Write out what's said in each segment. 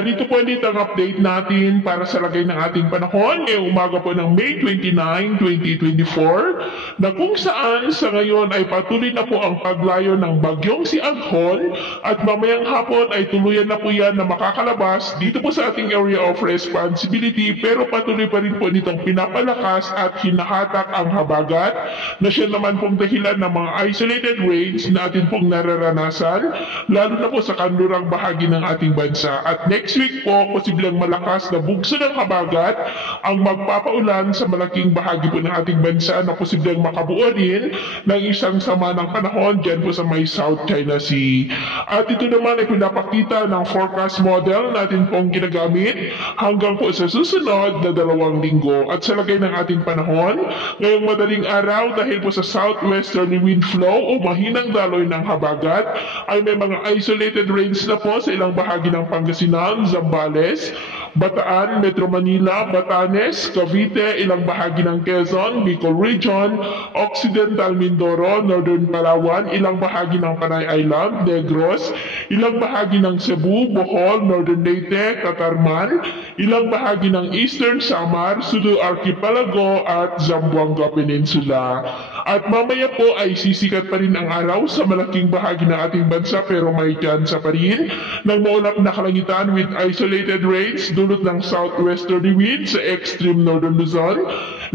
Narito po ulit ang update natin para sa lagay ng ating panahon ngayong umaga po ng May 29, 2024 na kung saan sa ngayon ay patuloy na po ang paglayo ng bagyong si Aghon at mamayang hapon ay tuluyan na po yan na makakalabas dito po sa ating area of responsibility, pero patuloy pa rin po nitong pinapalakas at hinahatak ang habagat na siya naman pong dahilan ng mga isolated rains na atin pong nararanasan lalo na po sa kanlurang bahagi ng ating bansa. At next week po, posibleng malakas na bugso ng habagat ang magpapaulan sa malaking bahagi po ng ating bansa na posibleng makabuo rin ng isang sama ng panahon dyan po sa may South China Sea. At ito naman ay pinapakita ng forecast model natin pong ginagamit hanggang po sa susunod na 2 linggo. At sa lagay ng ating panahon, ngayong madaling araw dahil po sa southwesterly wind flow o mahinang daloy ng habagat ay may mga isolated rains na po sa ilang bahagi ng Pangasinan, Zambales, Bataan, Metro Manila, Batanes, Cavite, ilang bahagi ng Quezon, Bicol Region, Occidental Mindoro, Northern Palawan, ilang bahagi ng Panay Island, Negros, ilang bahagi ng Cebu, Bohol, Northern Leyte, Catarman, ilang bahagi ng Eastern Samar, Sulu Archipelago at Zamboanga Peninsula. At mamaya po ay sisikat pa rin ang araw sa malaking bahagi ng ating bansa pero may tsansa pa rin ng maulap na kalangitan with isolated rains dulot ng southwesterly wind sa extreme northern Luzon,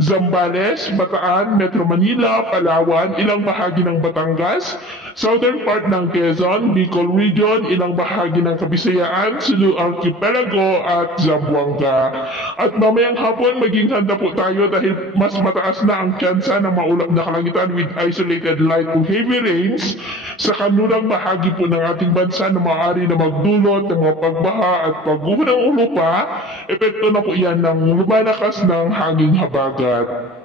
Zambales, Bataan, Metro Manila, Palawan, ilang bahagi ng Batangas, southern part ng Quezon, Bicol Region, ilang bahagi ng Kabisayaan, Sulu Archipelago at Zamboanga. At mamayang hapon maging handa po tayo dahil mas mataas na ang tsansa ng maulap na kalangitan with isolated light to heavy rains sa kanlurang bahagi po ng ating bansa na maaari na magdulot ng mga pagbaha at pagguho ng lupa. Epekto na po yan ng lumalakas ng hanging habagat.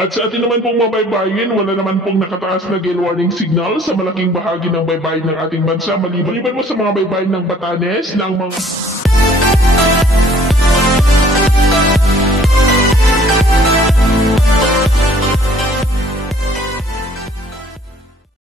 At sa atin naman pong mabaybayin, wala naman pong nakataas na gale warning signal sa malaking bahagi ng baybayin ng ating bansa maliban mo sa mga baybayin ng Batanes na ang mga